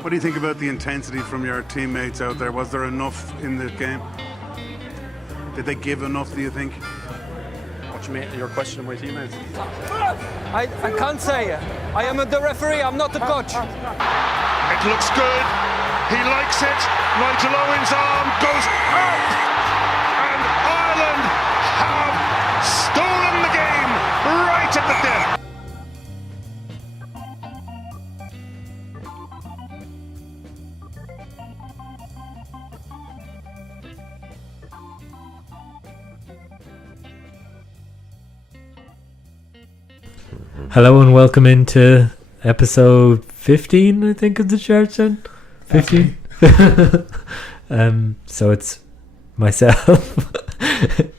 What do you think about the intensity from your teammates out there? Was there enough in the game? Did they give enough, do you think? What you mean? Your question of my teammates? I can't say. I am the referee, I'm not the coach. It looks good. He likes it. Nigel Owen's arm goes up. And Ireland have stolen the game right at the death. Hello and welcome into episode 15, I think, of the Church then. 15? So it's myself,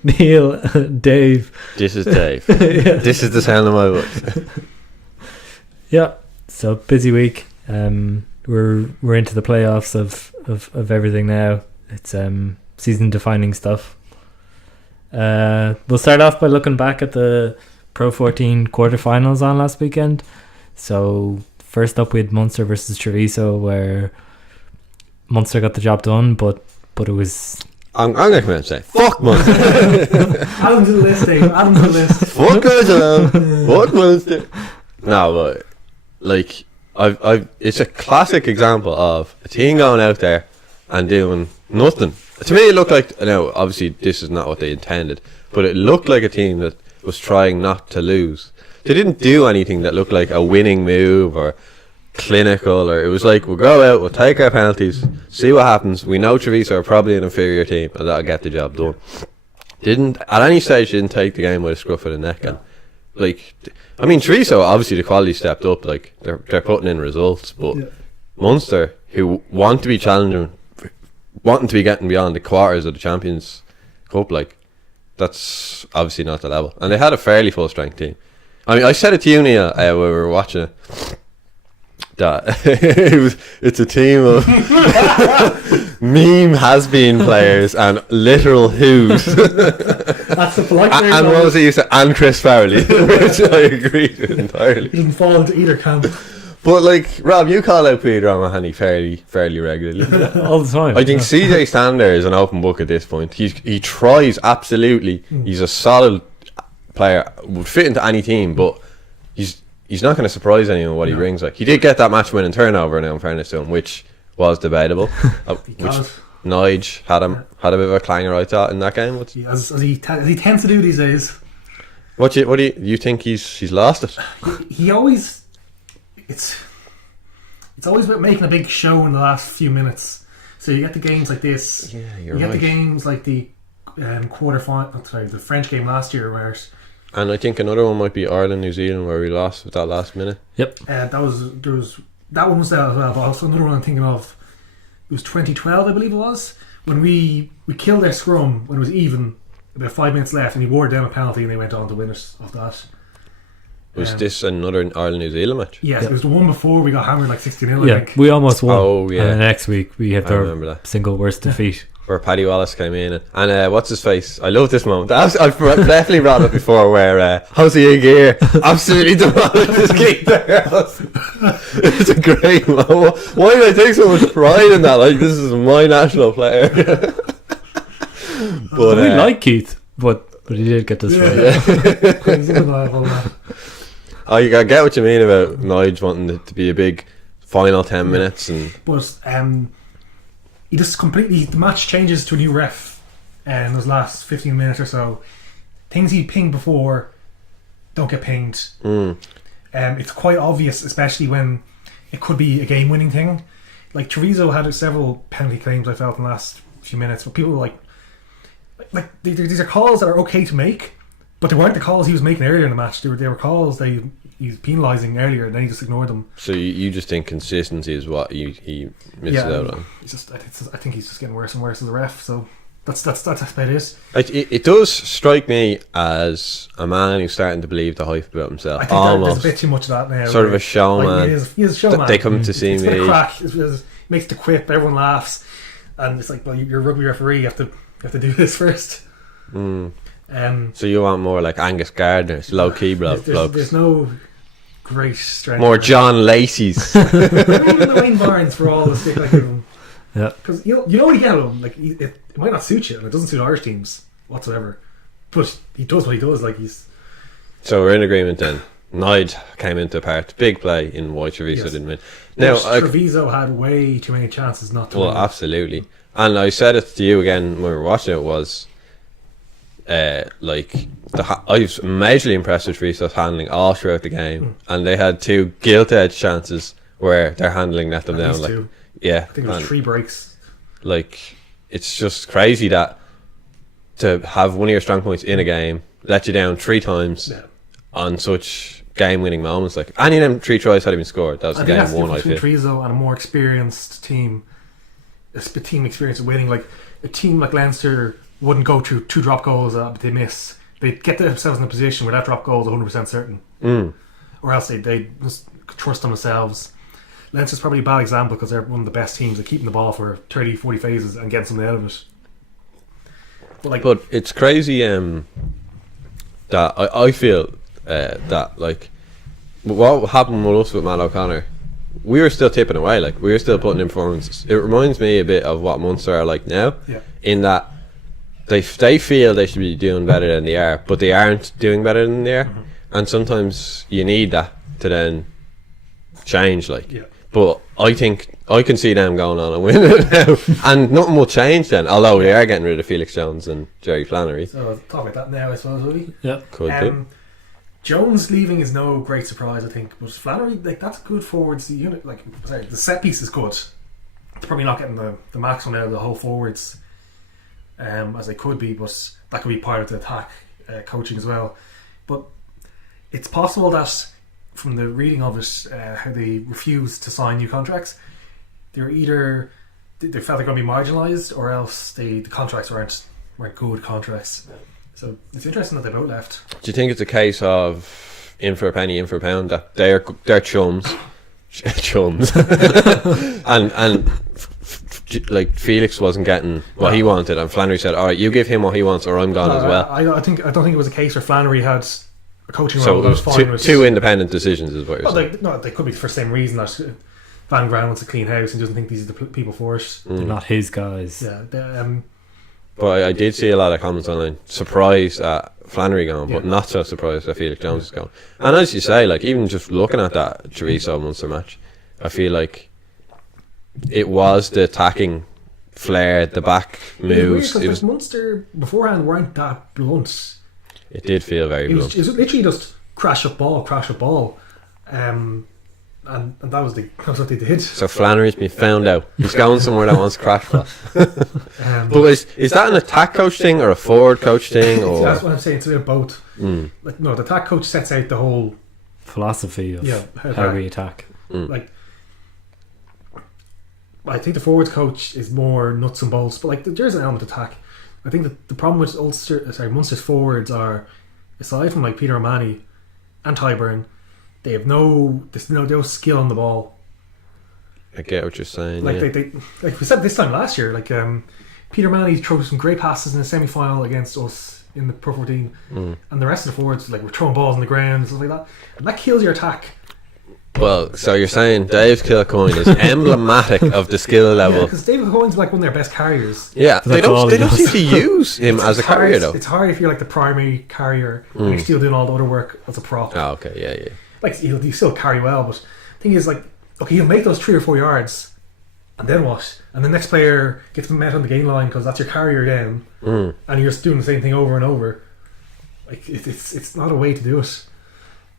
Neil, Dave. This is Dave. Yeah. This is the sound of my voice. Yeah, so busy week. We're into the playoffs of everything now. It's season defining stuff. We'll start off by looking back at the Pro 14 quarterfinals on last weekend. So first up we had Munster versus Treviso, where Munster got the job done, but it was... I'm going to come out and say, fuck Munster. Add him to the list, Dave. Add him to the list. Fuck Munster. Fuck Munster. No, but like it's a classic example of a team going out there and doing nothing. To me it looked like, now obviously this is not what they intended, but it looked like a team that was trying not to lose. They didn't do anything that looked like a winning move or clinical, or it was like, we'll go out, we'll take our penalties, see what happens. We know Treviso are probably an inferior team and that'll get the job done. Didn't at any stage didn't take the game with a scruff of the neck. And like, I mean, Treviso, obviously the quality stepped up, like they're putting in results, but Munster, who want to be challenging, wanting to be getting beyond the quarters of the Champions Cup, like, that's obviously not the level. And they had a fairly full strength team. I mean, I said it to you, Neil, when we were watching it, that it's a team of meme has-been players and literal who's. That's the polite version. And what was it you said? And Chris Farrelly, which I agreed with entirely. He didn't fall into either camp. But like, Rob, you call out Peter O'Mahony fairly regularly. All the time. I think CJ Stander is an open book at this point. He tries, absolutely. He's a solid player, would fit into any team, but he's not going to surprise anyone what he brings. Like, he did get that match winning turnover now, in fairness to him, which was debatable. Which Nige had a bit of a clanger, I thought, in that game. As he tends to do these days. What do you think he's lost it? He always. It's always about making a big show in the last few minutes. So you get the games like this. Yeah, you get the games like the the French game last year, where. And I think another one might be Ireland, New Zealand, where we lost with that last minute. Yep. That one was there as well. But also another one I'm thinking of. It was 2012, I believe it was, when we killed their scrum when it was even, about 5 minutes left, and he wore down a penalty, and they went on to win it off that. Was this another Ireland New Zealand match? Yes, it was the one before we got hammered like 16-0. Yeah, I think. we almost won. Oh, yeah. And the next week we had our that. single worst defeat. Where Paddy Wallace came in and what's his face? I love this moment. I've definitely brought it before, where Jose Aguirre absolutely demolished his keeper. It's a great moment. Why do I take so much pride in that? Like, this is my national player. But we like Keith, but he did get this right. I get what you mean about Nige wanting it to be a big final 10 minutes, but he just completely, the match changes to a new ref in those last 15 minutes or so. Things he pinged before don't get pinged. It's quite obvious, especially when it could be a game-winning thing. Like, Treviso had several penalty claims, I felt, in the last few minutes, but people were like these are calls that are okay to make, but they weren't the calls he was making earlier in the match. They were calls that he was penalising earlier, and then he just ignored them. So you just think consistency is what he misses out on? I think he's just getting worse and worse as a ref. So that's about it. It does strike me as a man who's starting to believe the hype about himself. I think there's a bit too much of that now. Sort of a showman. Like, he is a showman. They come to see it's me. It's a bit of crack. It makes the quip. Everyone laughs, and it's like, well, you're a rugby referee. You have to do this first. So you want more like Angus Gardner, low key bloke. There's no great strength. More John Lacey's. Even the Wayne Barnes for all the stick I give him. Yeah. Because you know what you get at him. Like it might not suit you, and it doesn't suit Irish teams whatsoever. But he does what he does. Like he's. So we're in agreement then. Nide came into part. Big play in White Treviso, Yes. didn't win. Now, Treviso had way too many chances not to well, win. absolutely. And I said it to you again when we were watching it was, like, I was majorly impressed with Treviso's handling all throughout the game. And they had 2 gilt-edged chances where their handling let them At down. least Like, 2. yeah. I think it was 3 breaks. Like, it's just crazy that to have one of your strong points in a game let you down 3 times Yeah. on such game-winning moments. Like, any of them 3 tries had been scored. That was I the think game that's the won, I difference between feel. Treviso and a more experienced team. A team experience of winning. Like a team like Leinster wouldn't go through 2 drop goals that they miss. They'd get themselves in a position where that drop goal is 100% certain. Or else they just trust themselves. Leinster's probably a bad example because they're one of the best teams at keeping the ball for 30, 40 phases and getting something out of it. But it's crazy that I feel that, like, what happened with us with Matt O'Connor, we were still tipping away. Like, we were still putting in performances. It reminds me a bit of what Munster are like now, in that they feel they should be doing better than they are, but they aren't doing better than they are. And sometimes you need that to then change. Like, but I think I can see them going on and winning it now, and nothing will change then. Although they are getting rid of Felix Jones and Jerry Flannery. So I'll talk about that now, I suppose, will we? Yeah. Could do. Jones leaving is no great surprise, I think. But Flannery, like, that's good forwards. The unit, like, sorry, the set piece is good. It's probably not getting the maximum out of the whole forwards as they could be, but that could be part of the attack coaching as well. But it's possible that from the reading of it, how they refused to sign new contracts, they felt they're going to be marginalised, or else the contracts weren't good contracts. So it's interesting that they both left. Do you think it's a case of in for a penny, in for a pound, that they're chums, and like Felix wasn't getting what he wanted, and Flannery said, "All right, you give him what he wants, or I'm gone as well." I don't think it was a case where Flannery had a coaching So role that was there's fine with two independent decisions, is what you're saying. they could be for the same reason that Van Graan wants a clean house and doesn't think these are the people for it. They're not his guys. Yeah, But I did see a lot of comments online surprised at Flannery going, but not so surprised that Felix Jones is going. And as you say, like, even just looking at that Treviso Munster match, I feel like it was the attacking flair, the back moves. It was Munster beforehand weren't that blunt. It did feel very blunt. It was literally just crash up ball, and that was what they did. So Flannery's been found out. He's going somewhere that wants crash ball. But is that an attack coach thing or a forward coach thing? Or that's what I'm saying. It's a bit of both. Like, no, the attack coach sets out the whole philosophy of how we attack. Like, I think the forwards coach is more nuts and bolts, but like there's an element of attack. I think that the problem with Munster's forwards are, aside from like Peter O'Mahony and Tyburn, they have no skill on the ball. I get what you're saying. Like yeah. they like we said this time last year, like Peter O'Mahony threw some great passes in the semi-final against us in the Pro 14, and the rest of the forwards like were throwing balls on the ground and stuff like that, and that kills your attack. Well, so you're saying Dave Kilcoyne is emblematic of the skill level. Because David Coyne's like one of their best carriers. Yeah, they all don't he seem does. to use him as a carrier though. It's hard if you're like the primary carrier and you're still doing all the other work as a prop. Oh, okay, yeah. Like you still carry well, but the thing is, like, okay, you'll make those 3 or 4 yards, and then what? And the next player gets met on the gain line because that's your carrier down, and you're just doing the same thing over and over. Like it's not a way to do it.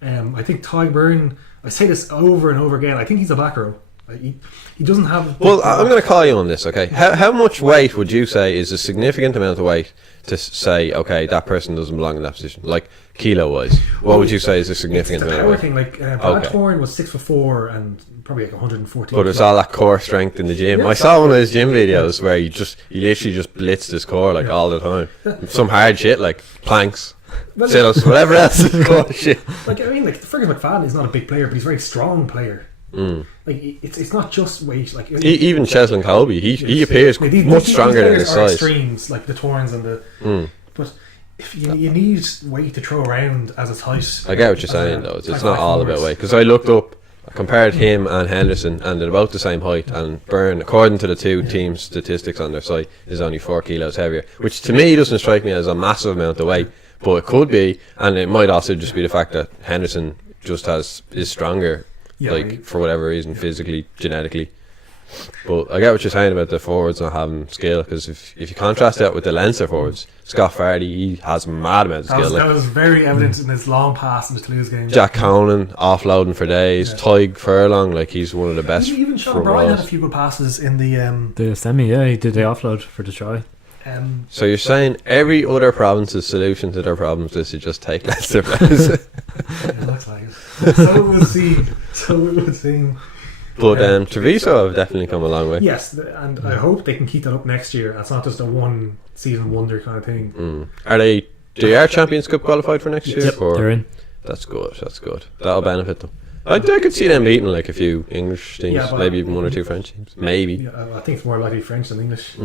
I think Tyburn, I say this over and over again, I think he's a back row. Like, he doesn't have. Well, I'm going to call you on this, okay? How much weight would you say is a significant amount of weight to say, okay, that person doesn't belong in that position? Like, kilo-wise, what would you say is a significant It's the amount power of weight? thing. Like Brad Thorne was 6'4" and probably like 114. But it's all that core strength in the gym. Yeah. I saw one of his gym videos where he literally just blitzed his core like all the time. Some hard shit like planks, sit-ups, whatever else is core shit. Like, I mean, like Fergus McFadden is not a big player, but he's a very strong player. Like it's not just weight. Like Even Cheslin Colby, he appears Like, much stronger than these his players are size. extremes, like the Torrens and the. But if you need weight to throw around as it's height. I get what you're saying though. It's not all about weight, because I looked up, I compared him and Henderson, and they're about the same height. And Byrne, according to the two teams' statistics on their site, is only 4 kilos heavier, which to me doesn't strike me as a massive amount of weight, but it could be, and it might also just be the fact that Henderson just is stronger, for whatever reason, physically, genetically. But I get what you're saying about the forwards not having skill, because if you contrast that with the Leinster forwards, Scott Fardy, he has a mad amount of skill. That was very evident in his long pass in the Toulouse game. Jack Conan offloading for days. Tyg Furlong, like, he's one of the best. Even Sean Bryan had a few good passes in the semi. Yeah, he did the offload for the try. So you're saying every other province's solution to their problems is to just take Leinster players? It looks like it. So it would seem. But Treviso have definitely come a long way. Yes, and I hope they can keep that up next year. It's not just a one season wonder kind of thing. Are they Champions Cup qualified for next year? Yep, they're in. That's good. That'll benefit them. I could see them beating like a few English teams, maybe even 1 or 2 French teams. Maybe. Yeah, I think it's more likely French than English.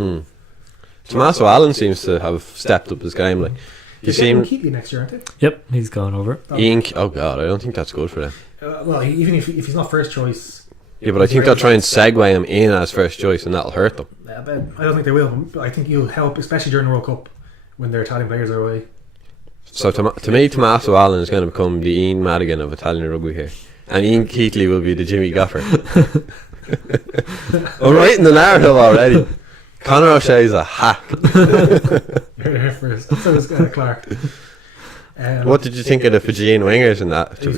Tommaso Allen seems to have stepped up his game. Like, you seem Keatley next year, aren't they? Yep, he's gone over. Oh God, I don't think that's good for them. Well, even if he's not first choice. Yeah, but I think they'll try and segue him in as first choice, and that'll hurt them. I don't think they will. I think he'll help, especially during the World Cup when their Italian players are away. So to me, Tommaso Allen is going to become the Ian Madigan of Italian rugby here, and Ian Keatley will be the Jimmy Gaffer. I'm writing the narrative already. Conor O'Shea's a hack. You're there first. So is Clark. What did you think of the Fijian wingers in that? They're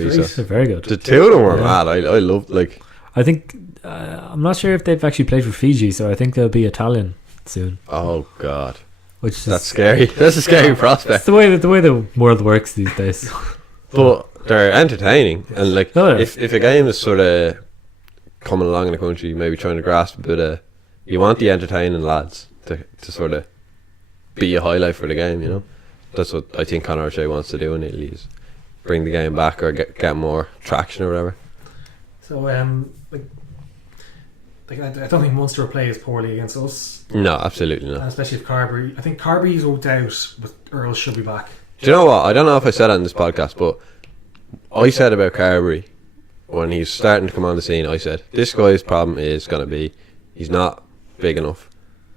very good. The two of them were mad. I loved, like. I think I'm not sure if they've actually played for Fiji, so I think they'll be Italian soon. Oh God, that's scary. That's a scary prospect. It's the way the world works these days. But they're entertaining, and like if a game is sort of coming along in the country, maybe trying to grasp a bit of, you want the entertaining lads to sort of be a highlight for the game. You know, that's what I think Conor O'Shea wants to do in Italy, is bring the game back or get more traction or whatever. So I don't think Munster will play as poorly against us. No, absolutely not. Especially if Carberry. I think Carberry's out, but Earl should be back. Do you know what? I don't know if I said that in this podcast, but I said about Carberry when he's starting to come on the scene, I said, this guy's problem is going to be he's not big enough.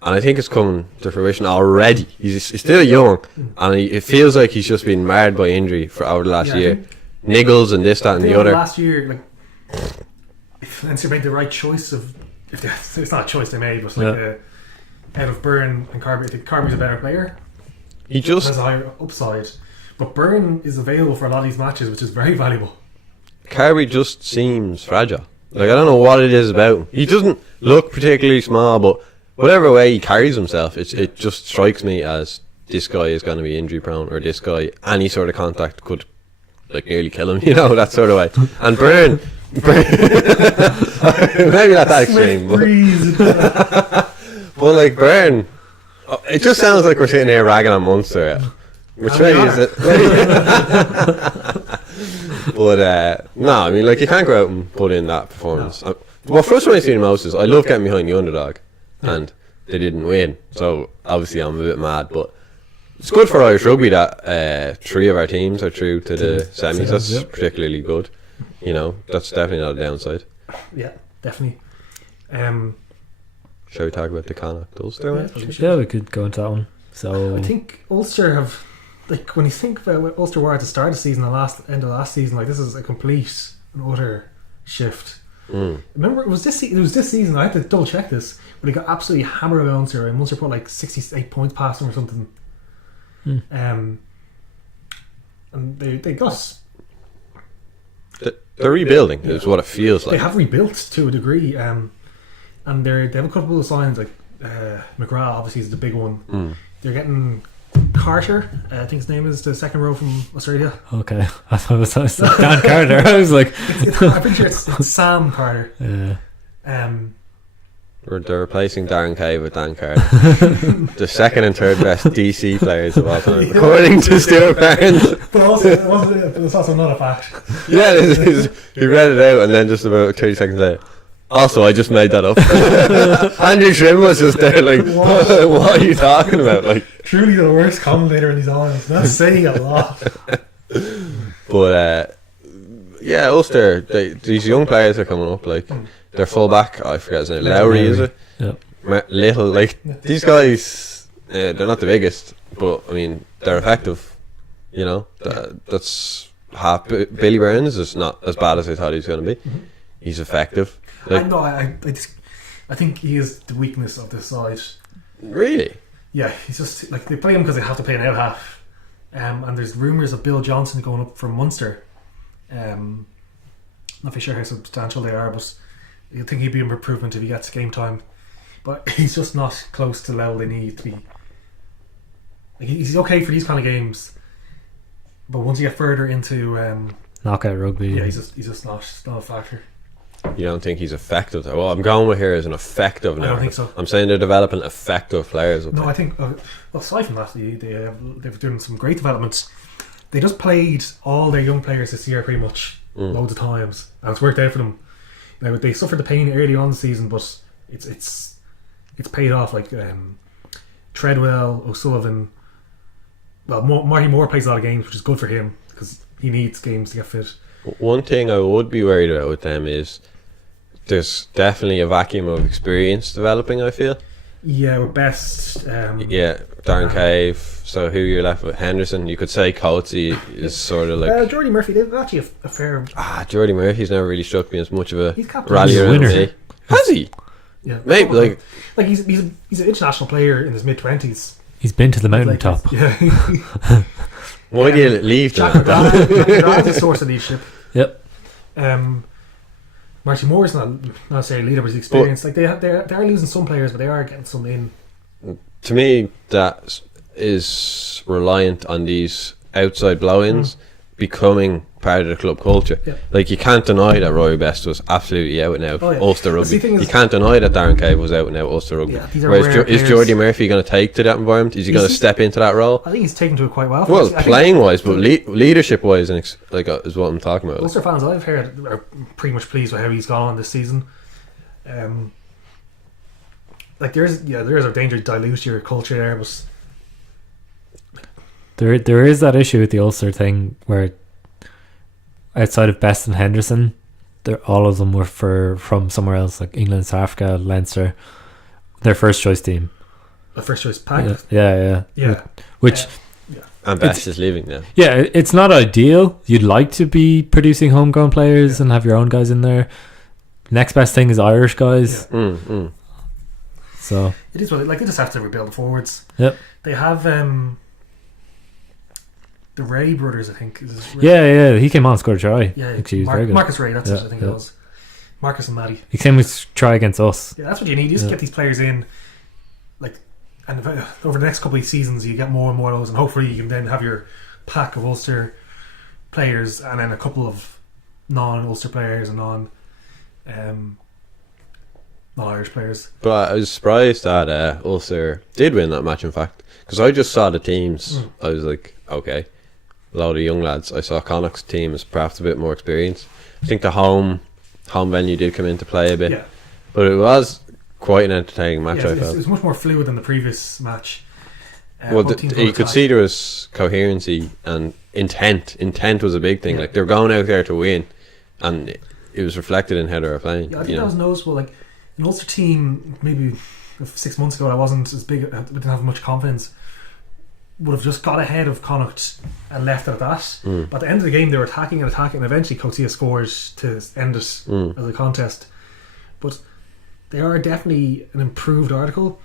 And I think it's coming to fruition already. He's still young, and it feels like he's just been marred by injury for over the last year. Niggles and this, that and the other. Last year, if Leinster made the right choice it's not a choice they made, but out of Byrne and Carberry, I think Carberry's a better player. He just has a higher upside, but Byrne is available for a lot of these matches, which is very valuable. Carberry just seems fragile. Like, I don't know what it is about him. He doesn't look particularly small, but whatever way he carries himself, it just strikes me as this guy is going to be injury prone, or this guy, any sort of contact could like nearly kill him, you know, that sort of way. And Byrne maybe not that extreme, but like Byrne, it just sounds like we're sitting here ragging on Munster, which maybe is it. But no, I mean, like, you can't go out and put in that performance. What frustrates me the most is I love getting behind the underdog, and they didn't win, so obviously I'm a bit mad, but it's good for Irish rugby that 3 of our teams are through to the semis. That's particularly good. You know, that's definitely not a downside. Yeah, definitely. Shall we talk about the Connacht Ulster? Yeah, we could go into that one. So I think Ulster have, like, when you think about what Ulster were at the start of the season, end of last season, like, this is a complete and utter shift. Remember, it was this season, I had to double check this, but they got absolutely hammered by Munster, and Munster put like 68 points past them or something. And they got. They're rebuilding, is what it feels like. They have rebuilt to a degree, and they have a couple of signs, like McGrath obviously is the big one. They're getting Carter, I think his name is, the second row from Australia. Okay, I thought it was Dan Carter. I was like, I'm pretty sure it's Sam Carter. They're replacing Darren Kay with Dan Carter. The second and third best DC players of all time, according to Stuart Barnes. But also, it's also not a fact. Yeah, he read it out, and then just about 30 seconds later, Also, I just made that up. Andrew Trim was just there like, what are you talking about? Like, Truly the worst commentator in these islands. That's saying a lot. but yeah, Ulster, these young players are coming up. Like their fullback, I forget his name. Lowry, is it? Yeah. Little, like these guys, they're not the biggest, but I mean they're effective. You know, that's half. Billy Burns is not as bad as I thought he was going to be. He's effective. Like, I think he is the weakness of this side. Really? Yeah, he's just like they play him because they have to play an out half. And there's rumours of Bill Johnson going up from Munster. Not very sure how substantial they are, but I think he'd be an improvement if he gets game time. But he's just not close to the level they need to be. Like, he's okay for these kind of games, but once you get further into knockout rugby. yeah, he's just not a factor. You don't think he's effective? Well, I'm going with here as an effective now. I don't think so. I'm saying they're developing effective players. No, I think well, aside from that, they've done some great developments. They just played all their young players this year pretty much loads of times, and it's worked out for them. Now they suffered the pain early on in the season, but it's paid off. Like Treadwell, O'Sullivan. Well, Marty Moore plays a lot of games, which is good for him because he needs games to get fit. One thing I would be worried about with them is there's definitely a vacuum of experience developing, I feel. Yeah, with Best. Yeah, Darren Cave. So who you're left with? Henderson. You could say Coatsy is sort of like. Jordy Murphy, they've actually a fair. Jordy Murphy's never really struck me as much of a He's captain. rally He's a around winner. me. Has he? Yeah, Maybe like he's an international player in his mid-20s. He's been to the mountaintop. Yeah. why do you leave Jack them? McGrath's a source of leadership. Yep. Marty Moore's not necessarily a leader, but he's experienced. Like they are losing some players, but they are getting some in. To me, that is reliant on these outside blow-ins becoming part of the club culture. Yeah. Like you can't deny that Roy Best was absolutely out and out Ulster The rugby. thing is- You can't deny that Darren Cave was out and out Ulster rugby. Yeah, these are Whereas rare is players. Jordy Murphy going to take to that environment? Is he going to He's- step into that role? I think he's taken to it quite well. Well, I think playing wise, but leadership wise, is what I'm talking about. Ulster fans I've heard are pretty much pleased with how he's gone on this season. Like there's a danger to dilute your culture there, but There is that issue with the Ulster thing where outside of Best and Henderson, all of them were from somewhere else, like England, South Africa, Leinster. Their first choice team. the first choice pack. Yeah. Which And Best is leaving now. yeah, it's not ideal. You'd like to be producing homegrown players and have your own guys in there. Next best thing is Irish guys. So It is what they just have to rebuild the forwards. Yep. They have the Ray brothers, I think. Is this Ray? yeah, he came on and scored a try. Yeah, Actually, he was very good. Marcus Ray, that's Yeah, it, I think yeah. it was. Marcus and Maddie. He came with try against us. Yeah, that's what you need. You just get these players in, like, and over the next couple of seasons, you get more and more of those, and hopefully you can then have your pack of Ulster players, and then a couple of non-Ulster players and non-Irish players. But I was surprised that Ulster did win that match, in fact, because I just saw the teams. I was like, okay, a lot of young lads. I saw Connacht's team as perhaps a bit more experienced. I think the home venue did come into play a bit, Yeah, but it was quite an entertaining match. yeah, I it felt. was much more fluid than the previous match. Well, both teams you were could attack. see there was coherency and intent. Intent was a big thing. Yeah. Like they were going out there to win, and it was reflected in how they were playing. Yeah, I think that was noticeable. Like an Ulster team, maybe 6 months ago, I wasn't as big. I didn't have much confidence. Would have just got ahead of Connacht and left it at that. But at the end of the game, they were attacking, and eventually Coetzee scored to end it as a contest. But they are definitely an improved article.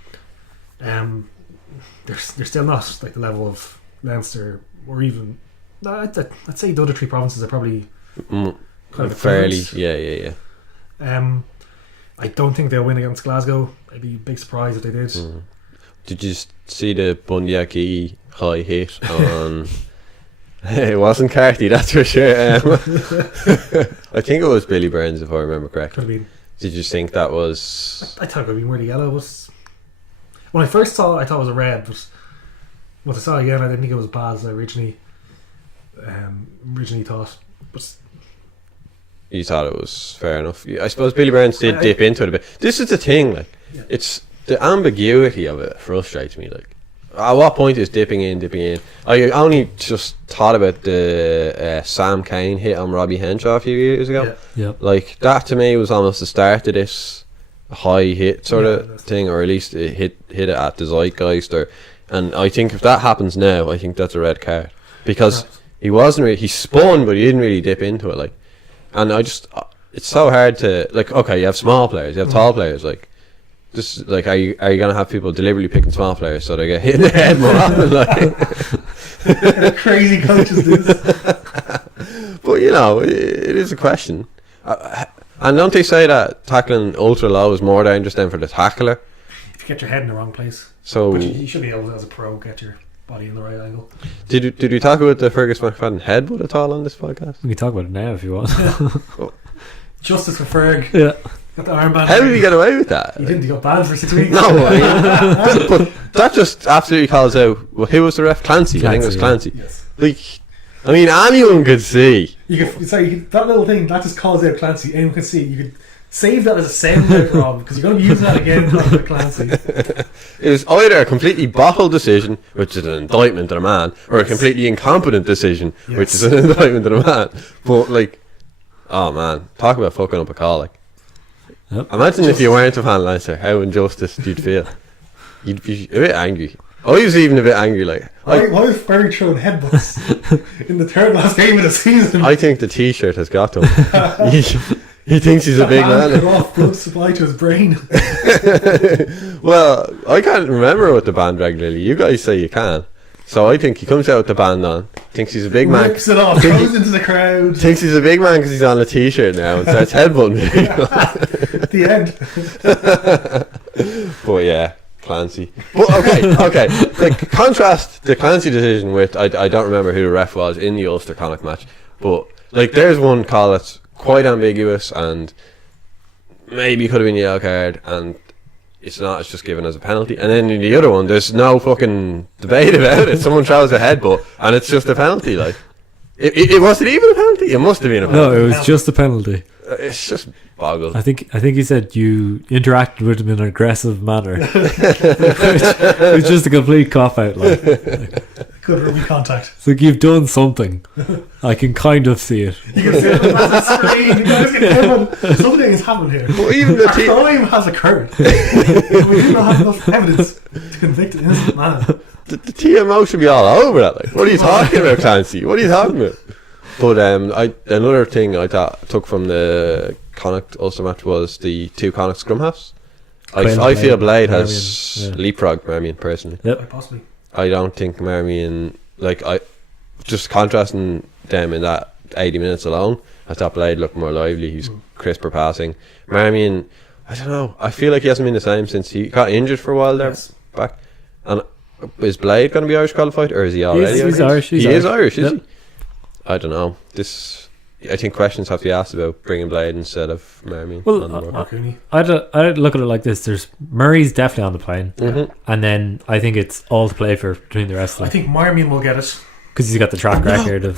They're still not like the level of Leinster or even. I'd say the other three provinces are probably kind of fairly. equivalent. Yeah. I don't think they'll win against Glasgow. I'd be a big surprise if they did. Did you see the Bundyaki high hit on? It wasn't Carty, that's for sure. I think it was Billy Burns, if I remember Could correctly. have been. Did you think that was? I thought it could have been really yellow. But when I first saw it, I thought it was a red. But once I saw it again, I didn't think it was as bad as I originally thought. But you thought it was fair enough. I suppose Billy Burns did dip into it a bit. This is the thing, like, it's the ambiguity of it frustrates me. Like, at what point is dipping in? I only just thought about the Sam Kane hit on Robbie Henshaw a few years ago. Yeah. Like, that to me was almost the start of this high hit sort of thing, or at least it hit it at the zeitgeist. And I think if that happens now, I think that's a red card, because he wasn't really, he spun, but he didn't really dip into it. Like, and I just, it's so hard to, like, okay, you have small players, you have tall players, like, just like, are you gonna have people deliberately picking small players so they get hit in the head more often? Like, crazy coaches do this. but you know, it is a question. And don't they say that tackling ultra low is more dangerous than for the tackler? If you get your head in the wrong place. So but you should be able to, as a pro, get your body in the right angle. Did we talk about the Fergus McFadden headbutt at all on this podcast? We can talk about it now if you want. Justice for Ferg. Yeah. Got the armband. How did he get away with that? He didn't. He got banned for 6 weeks. No, but that just absolutely calls out. Well, who was the ref? Clancy. I think it was Clancy. Yes. Like, I mean, anyone could see. That little thing that just calls out Clancy. Anyone can see. You could save that as a sound out, Rob, because you're going to be using that again for Clancy. It was either a completely bottled decision, which is an indictment of a man, or a completely incompetent decision, which is an indictment of a man. But like, oh man, talk about fucking up a call. Like, imagine if you weren't a fan of Leinster, how injustice you'd feel. You'd be a bit angry. I was even a bit angry. Like, why is Ferg throwing headbutts in the third last game of the season? I think the T-shirt has got to him. He thinks he's a big man. Cut off blood supply to his brain. Well, I can't remember with the band regularly. You guys say you can. So I think he comes out with the band on, thinks he's a big man. Rips it off, goes into the crowd. Thinks he's a big man because he's on a T-shirt now and starts headbutting people. The end. But yeah, Clancy. But okay. Like, contrast the Clancy decision with, I don't remember who the ref was in the Ulster Connacht match, but like, there's one call that's quite ambiguous and maybe could have been a yellow card, and it's not, it's just given as a penalty. And then in the other one, there's no fucking debate about it. Someone throws a headbutt and it's just a penalty. Like, it wasn't even a penalty. It must have been a penalty. No, it was just a penalty. It's just boggled. I think he said you interacted with him in an aggressive manner. It was just a complete cop out. Like, Good rugby contact. it's like, you've done something. I can kind of see it. You can see it on the screen. You guys can hear something has happened here. But even the crime has occurred. We do not have enough evidence to convict an innocent man. the TMO should be all over that. Like, what are you talking about, Clancy? What are you talking about? But another thing I took from the Connacht Ulster match was the two Connacht scrum halves. I feel Blade has leapfrogged Marmion personally. Yep. Possibly. I don't think Marmion, like, I just contrasting them in that 80 minutes alone, I thought Blade looked more lively. He's crisper passing. Marmion, I don't know, I feel like he hasn't been the same since he got injured for a while there back. And is Blade going to be Irish qualified, or is he already? He's Irish. He is Irish, is he? I don't know. I think questions have to be asked about bringing Blade instead of Marmion. Well, I'd look at it like this. There's Murray's definitely on the plane, and then I think it's all to play for between the rest of them. I think Marmion will get it because he's got the track record of.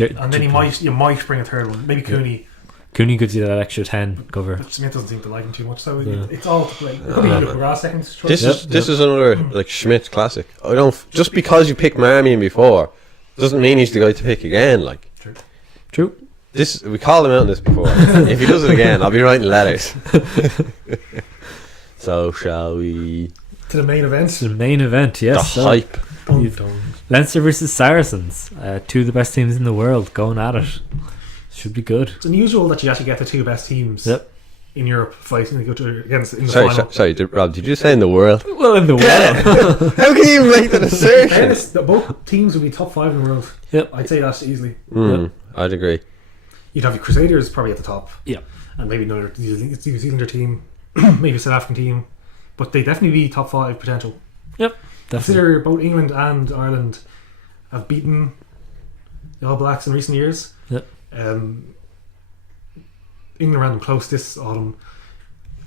And then you might bring a third one. Maybe Cooney. Cooney gives you that extra 10 cover. But Smith doesn't seem to like him too much, so it's all to play. Could be Luke McGrath second choice. This is another like Schmidt classic. I don't just because you picked Marmion before doesn't mean he's the guy to pick again. Like, true. This we called him out on this before. If he does it again, I'll be writing letters. So shall we to the main event? To the main event, yes. The hype. Leinster versus Saracens, two of the best teams in the world going at it. Should be good. It's unusual that you actually get the two best teams in Europe fighting against in the final. Sorry, Rob, did you say in the world? Well, in the world. How can you even make that assertion? Fairness, both teams would be top 5 in the world. Yep. I'd say that easily. I'd agree. You'd have your Crusaders probably at the top. Yeah. And maybe another New Zealander team, maybe a South African team. But they definitely be top 5 potential. Yep. Consider both England and Ireland have beaten the All Blacks in recent years. Yep. England ran them close this autumn,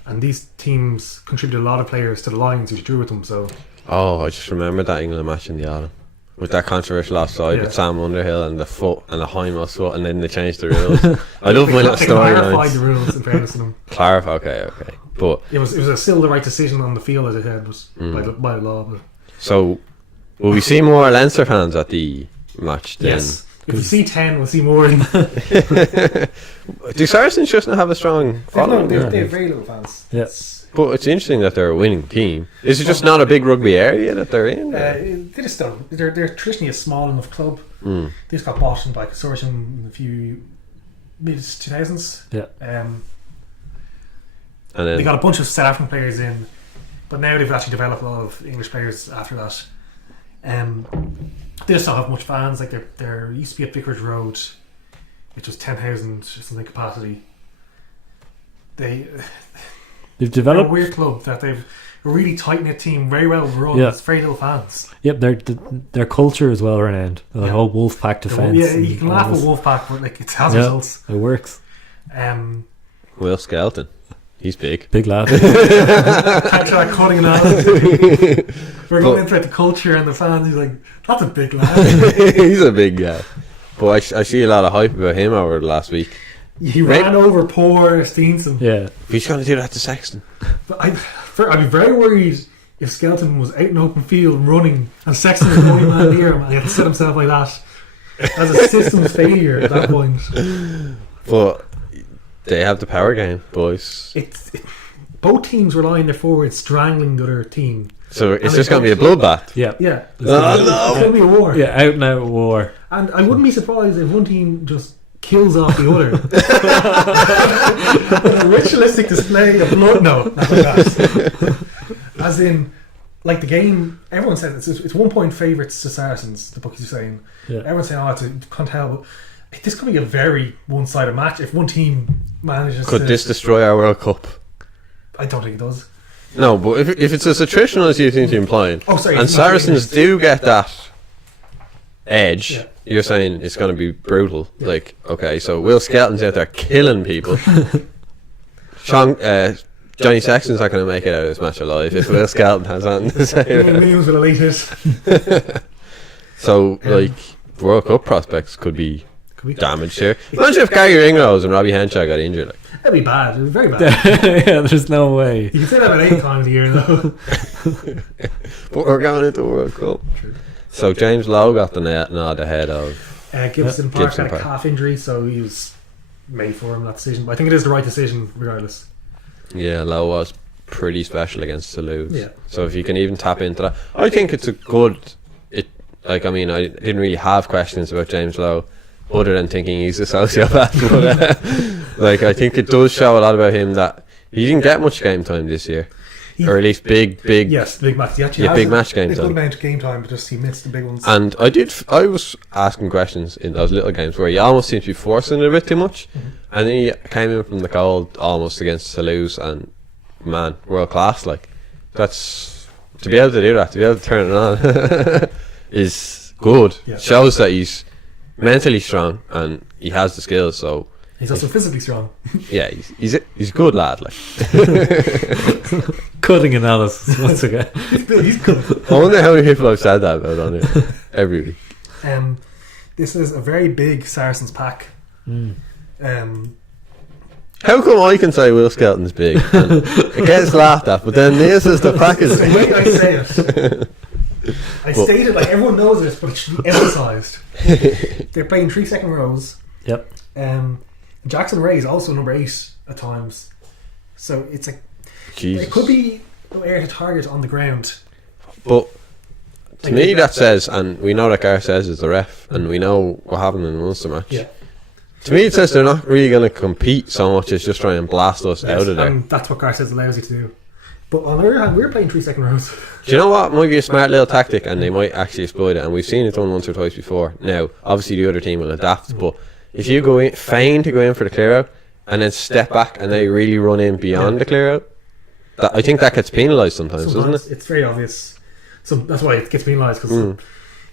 and these teams contributed a lot of players to the Lions, which drew with them. So, I just remembered that England match in the autumn. with that controversial offside Yeah. with Sam Underhill and the foot and the hindmost foot, and then they changed the rules. I love my little They clarified the storylines. rules in fairness to them. Clarify, okay, but It was still the right decision on the field, as it had, was by law. But so will we see more Leinster fans at the match then? yes, if we see 10, we'll see more. In, Do Saracens just not have a strong following? they have very little fans. Yeah. But it's interesting that they're a winning team. Is it just not a big rugby area that they're in? They just don't. They're traditionally a small enough club. They just got bought by a consortium in a few mid 2000s. Yeah. And They then got a bunch of South African players in, but now they've actually developed a lot of English players after that. They just don't have much fans. Like there used to be at Vicarage Road, which was 10,000 something capacity. They've They're a developed. weird club that they've a really tight knit team, very well run. Yeah. It's very little fans. Yep, their culture is well renowned. The whole wolf pack defense. Yeah, you can and laugh all at this. Wolfpack, but like it has Yeah, results. it works. Will Skelton. He's big. Big lad. Thanks for that cutting analysis. We're going in throughout the culture and the fans. He's like, that's a big lad. He's a big guy. But I see a lot of hype about him over the last week. He ran over poor Steenson. Yeah. He's going to do that to Sexton. But I'd be very worried if Skelton was out in open field running and Sexton was the only man near him and he had to set himself like that. As a systems failure at that point. But they have the power game, boys. Both teams rely on their forwards strangling the other team. So it's just going to be a bloodbath. Yeah. Yeah. Oh, It's going to be a war. Yeah, out and out war. And I wouldn't be surprised if one team just kills off the other. A ritualistic display of blood. No, not like that. As in, like the game, everyone said it's 1 point favourites to Saracens, the bookies are saying. Yeah. Everyone's saying, can't tell. But this could be a very one-sided match if one team manages Could to... this destroy our World Cup? I don't think it does. No, but if it's as attritional as you seem to be implying, Oh, sorry. and it's not Saracens do get that edge, Yeah. you're saying it's going to be brutal. Like, okay, so Will Skelton's out there killing people. Johnny Sexton's not going to make it out of this match alive if Will Skelton has something to say. Williams will elite it. So, like, World Cup prospects could be Could be damaged here. Imagine if Gary Ringrose and Robbie Henshaw got injured. Like. That'd be bad. It'd be very bad. Yeah, there's no way. You can say that about 8 times a year, though. But we're going into the World Cup. So James Lowe got the nod ahead of... Gibson Park Gibson had a Park. calf injury, so he was made for him that decision. But I think it is the right decision, regardless. Yeah, Lowe was pretty special against Toulouse. Yeah. So if you can even tap into that, I think it's a good. I didn't really have questions about James Lowe, other than thinking he's a sociopath. But I think it does show a lot about him that he didn't get much game time this year, or at least big. Yes, big match. He actually Yeah, has big match game a good time. amount of game time, but just he missed the big ones. And I was asking questions in those little games where he almost seemed to be forcing it a bit too much, and then he came in from the cold almost against Toulouse, and man, world class. Like, that's to be able to do that, to be able to turn it on, is good. Yeah. Shows that he's mentally strong and he has the skills. So He's also physically strong. yeah, he's a good lad. Like, Cutting analysis once again. He's good. I wonder how many people I've said that about on here every week. This is a very big Saracens pack. How come I can say Will Skelton's big and it gets laughed at, but then this is the package? The way I say it. I stated like everyone knows this, but it should be emphasised. They're playing 3 second rows. Yep. Jackson Ray is also number 8 at times, so it's like Jesus. it could be air to target on the ground. But to me, that says, and we know that Gar says is the ref, and we know what happened in the Munster match. Yeah, To me, it says they're not really going to compete so much as just try and blast us out of there. and that's what Garces allows you to do. But on the other hand, we're playing 3 second rows. Do you know what might be a smart little tactic, and they might actually exploit it? And we've seen it done once or twice before. Now, obviously, the other team will adapt, but if you go in, feign to go in for the clear out, and then step back, and they really run in beyond the clear out, I think that gets penalised sometimes, doesn't it? It's very obvious. So that's why it gets penalised, because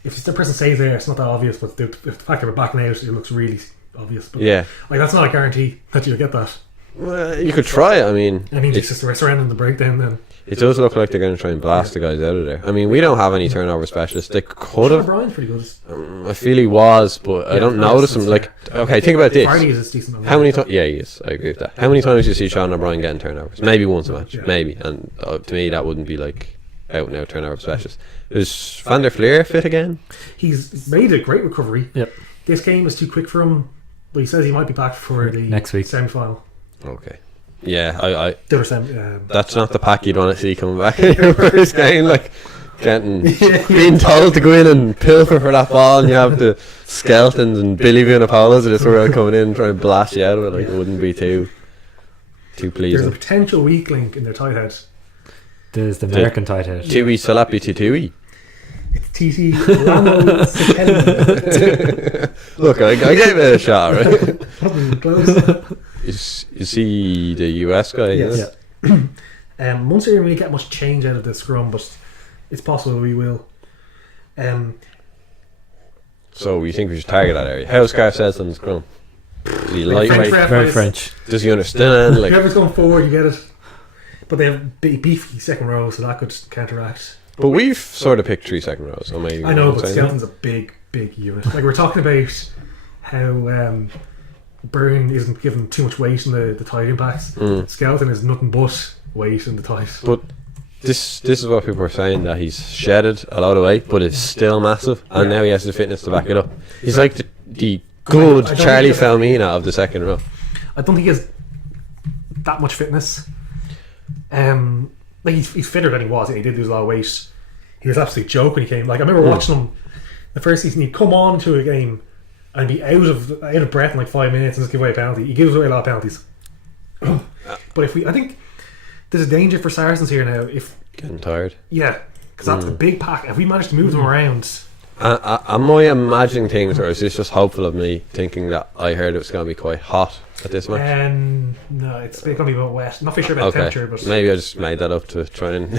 if the person stays there, it's not that obvious. But if the fact that we're backing out, it looks really obvious. But Yeah. like that's not a guarantee that you'll get that. Well, you could try it. I mean, it's just the restaurant and the breakdown then. it does look like they're going to try and blast the guys out of there. I mean, we don't have any turnover specialists. They could Sean have. O'Brien's pretty good. I feel he was, but I don't notice him. Like, okay, think about this. Vardy is a decent. How many times? Yeah, he is. I agree with that. How many times do you see Sean O'Brien getting turnovers? Maybe once a match. Yeah. Maybe. And to me, that wouldn't be like out and out turnover specialist. Is Van der Fleer fit again? He's made a great recovery. Yep. This game was too quick for him, but he says he might be back for the Next week. semi-final. Okay. Yeah, I The other that's not the pack you'd want to see coming back in your first game. Like, being told to go in and pilfer for that ball, and you have the skeletons and Billy Vunipolas of this world coming in and trying to blast you out of it. Like, it wouldn't be too There's a pleasing. potential weak link in their tight head. There's the American tight head. Tui Salapi Tui. It's TT Ramos. Look, I gave it a shot, right? Probably close. Is he the US guy? Yes. Yeah. Munster didn't really get much change out of the scrum, but it's possible we will. So we think we should target that area. How's Gareth says on the scrum? Is he French lightweight? ref Very is- French. Does he understand? Like, Whoever's going forward, you get it. But they have beefy second row, so that could counteract. but we've sort of picked 3 second rows. So maybe I know, but saying Skeleton's a big unit. Like, we're talking about how Byrne isn't given too much weight in the tight impacts. Skeleton is nothing but weight in the tight. But this is what people are saying, that he's shedded a lot of weight, but it's still massive, and now he has the fitness to back it up. He's like the good I don't Charlie think that- Falmina of the second row. I don't think he has that much fitness. Like he's fitter than he was. He did lose a lot of weight. He was an absolute joke when he came. Like, I remember watching him the first season. He'd come on to a game and be out of breath in like 5 minutes and just give away a penalty. He gives away a lot of penalties. But I think there's a danger for Saracens here now. If Getting tired. because that's a big pack. If we manage to move them around, Am I imagining things, or is this just hopeful of me thinking that I heard it was going to be quite hot at this match? no, it's going to be a bit wet. Not very sure about the Okay, temperature, but maybe I just made that up to try and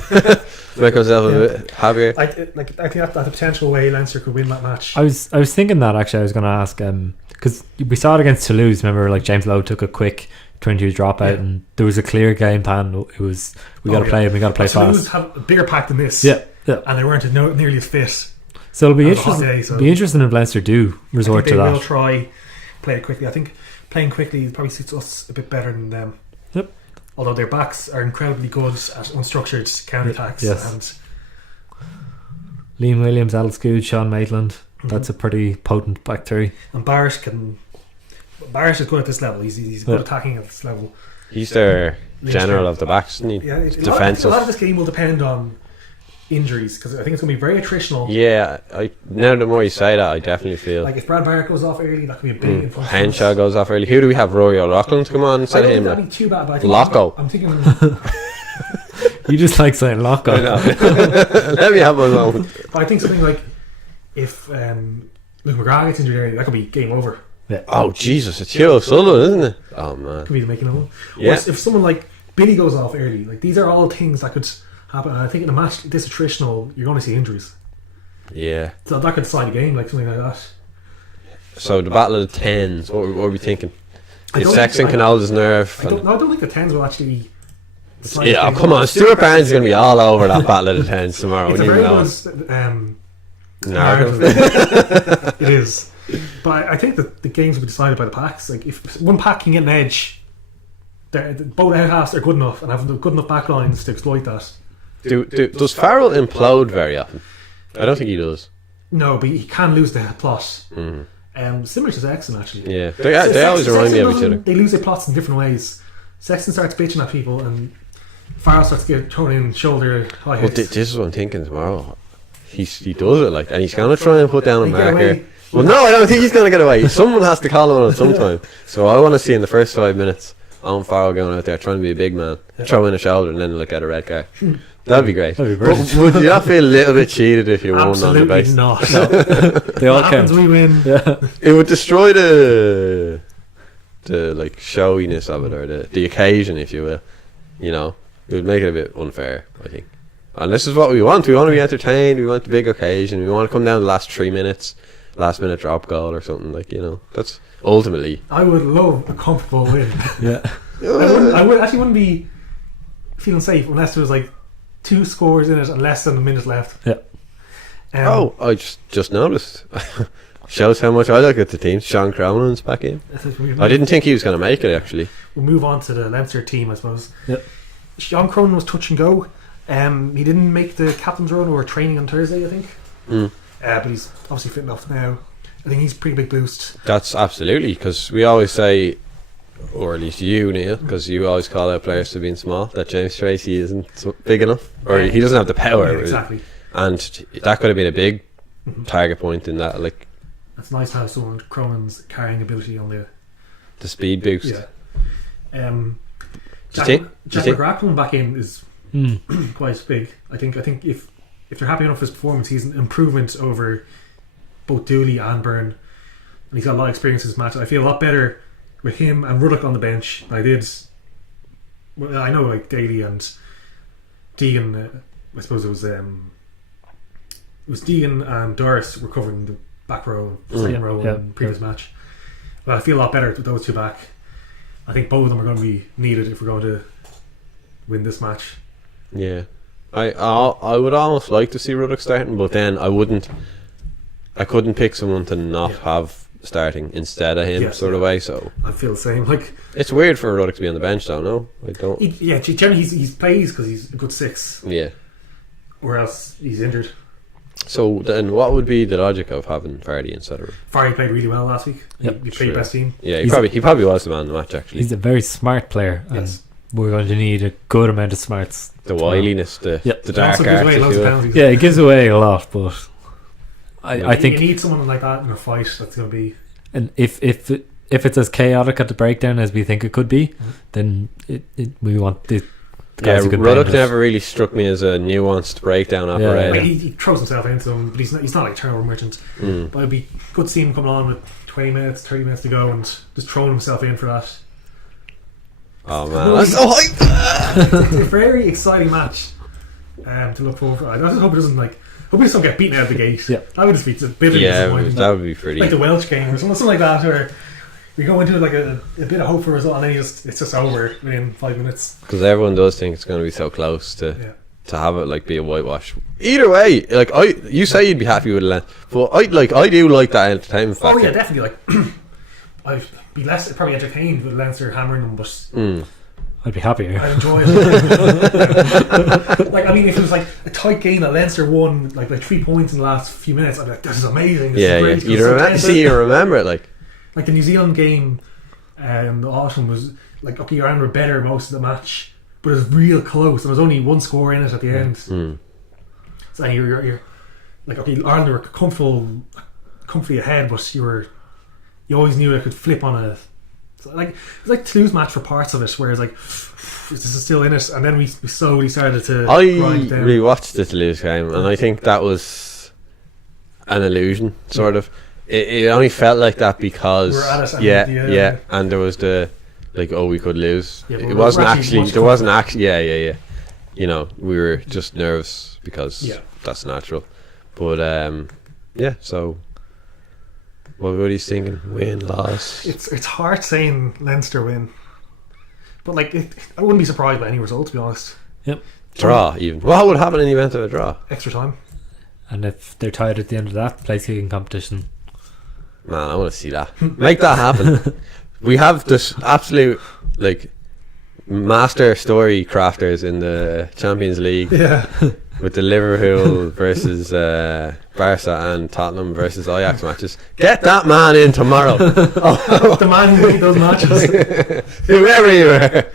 make myself a bit happier. I think that's a potential way Leinster could win that match. I was thinking that actually. I was going to ask because we saw it against Toulouse. Remember, like James Lowe took a quick 22 dropout, and there was a clear game plan. It was we got to play, and we got to play Toulouse fast. have a bigger pack than this. Yeah. And they weren't nearly as fit. So it'll be Have a hot interesting. day, so- Be interesting if Leinster do resort I to think they will that. try play it quickly. I think playing quickly probably suits us a bit better than them. Yep. Although their backs are incredibly good at unstructured counter-attacks. Yes. And Liam Williams, Alex Good, Sean Maitland. That's a pretty potent back three. Barrett is good at this level. He's good attacking at this level. He's their general of the backs, isn't he? Yeah, Defensive. a lot of this game will depend on injuries, because I think it's going to be very attritional. Yeah, now the more you say that, I definitely feel Like, if Brad Barrett goes off early, that could be a big influence. Henshaw goes off early. Who do we have? Rory O'Loughlin to come on I instead don't of think him? that'd Like, be too bad, but I think Loco. I'm thinking. You just like saying lock I up. know. Let me have my moment. But I think something like if Luke McGrath gets injured early, that could be game over. Oh Jesus, it's Hugh Sullivan, isn't it? Oh man. Could be the making of one. Yeah. Or if someone like Billy goes off early, like, these are all things that could happen. And I think in a match this attritional, you're going to see injuries. Yeah. So that could decide a game, like something like that. So the battle of the tens. What were we thinking? I If don't Sexton think- can hold his nerve. I don't think the tens will actually. decide Yeah, the oh, game. come on. Stuart Barnes is going to be all over that battle of the tens tomorrow. It's We a need to very know. good Narrative. it is. But I think that the games will be decided by the packs. Like, if one pack can get an edge, both out halves are good enough and have good enough back lines to exploit that. Does Farrell implode very often? I don't think he does. No, but he can lose the plot. Similar to Sexton, actually. Yeah. They always remind me of each other. They lose their plots in different ways. Sexton starts bitching at people, and Farrell starts to get thrown in shoulder high Well, hits. this is what I'm thinking tomorrow. He does it, like, and he's going to try and put down a He get marker. away. Well, no, I don't think he's going to get away. Someone has to call him on it sometime. So I want to see in the first 5 minutes Owen Farrell going out there trying to be a big man, throw in a shoulder, and then look at a red card. That'd be great. That'd be But brilliant. would you not feel a little bit cheated if you won on the Absolutely base? not. They all What happens, count. we win. Yeah. It would destroy the like showiness of it, or the occasion, if you will. You know, it would make it a bit unfair, I think. And this is what we want. We want to be entertained. We want the big occasion. We want to come down the last 3 minutes, last minute drop goal or something, like, you know. That's ultimately. I would love a comfortable win. Yeah. I wouldn't be feeling safe unless there was like 2 scores in it and less than a minute left. Yeah. I just noticed. Shows how much I look at the team. Sean Cronin's back in. I didn't think he was going to make it, actually. We'll move on to the Leinster team, I suppose. Yep. Sean Cronin was touch and go. He didn't make the captain's run or training on Thursday, I think. But he's obviously fit enough now. I think he's a pretty big boost. That's absolutely, because we always say, or at least you, Neil, because you always call out players for being small, that James Tracy isn't big enough, or he doesn't have the power. Yeah, exactly. And that could have been a big target point in that, like It's nice to have someone with Cronin's carrying ability on the speed boost. Yeah. Jack think- McGrath coming back in is quite big. I think if they're happy enough with his performance, he's an improvement over both Dooley and Byrne, and he's got a lot of experience in this match. I feel a lot better with him and Ruddock on the bench than I did. Well, I know like Daly and Deegan. I suppose it was Deegan and Doris were covering the back row, second row in the previous match. But I feel a lot better with those two back. I think both of them are going to be needed if we're going to win this match. Yeah, I would almost like to see Ruddock starting, but then I couldn't pick someone to not have starting instead of him, sort of way. So I feel the same. Like, it's weird for Ruddock to be on the bench, though. No, I don't. Generally he plays because he's a good 6. Yeah. Or else he's injured. So then, what would be the logic of having Fardy instead of? Fardy played really well last week. Yep. He played best team. Yeah, he probably was the man of the match, actually. He's a very smart player, and we're going to need a good amount of smarts. The wiliness, the dark He also gives away arts, loads if of you will. penalties. Yeah, he gives away a lot, but I think you need someone like that in a fight. That's going to be. And if it's as chaotic at the breakdown as we think it could be, then we want the guys who can Ruddock bend it. never really struck me as a nuanced breakdown operator. Like he throws himself into them, but he's not like a turnover merchant. But it'd be good to see him coming on with 20 minutes, 30 minutes to go and just throwing himself in for that. Oh man, that's so hyped! It's a very exciting match to look forward to. I just hope it doesn't hope we just don't get beaten out of the gate. Yeah. That would just be a bit of Yeah, disappointment. that would be pretty. Like the Welsh game or something like that, where we go into like a bit of hope for a result and then it's just over within 5 minutes. Because everyone does think it's going to be so close to have it like be a whitewash. Either way, like you say you'd be happy with it, but I do like that entertainment factor. Oh yeah, definitely. Like I'd be less probably entertained with Leinster hammering them, but I'd be happier. I enjoy it. Like, I mean, if it was like a tight game that Leinster won like 3 points in the last few minutes, I'd be like, this is amazing. This is great. You remember it like the New Zealand game in the autumn was like, okay, Ireland were better most of the match, but it was real close. There was only one score in it at the end. So you're like, okay, Ireland were comfortably ahead, but you always knew it could flip on a. Like it was like Toulouse match for parts of it, where it's like this is still in it, and then we slowly started to. I grind down. rewatched the Toulouse game, and I think that was an illusion, sort of. It only felt like that because We're at it, and there was the like, oh, we could lose. Yeah, It wasn't actually. There wasn't actually. Yeah. You know, we were just nervous because that's natural. But so. What are you thinking? Win, loss? It's hard saying Leinster win, but like I wouldn't be surprised by any result, to be honest. Yep. Draw even. What would happen in the event of a draw? Extra time. And if they're tied at the end of that place kicking competition, Man, I want to see that. Make that happen. We have this absolute like master story crafters in the Champions League. Yeah. With the Liverpool versus Barca and Tottenham versus Ajax matches. Get that man in tomorrow. The man who made those matches. Whoever you are.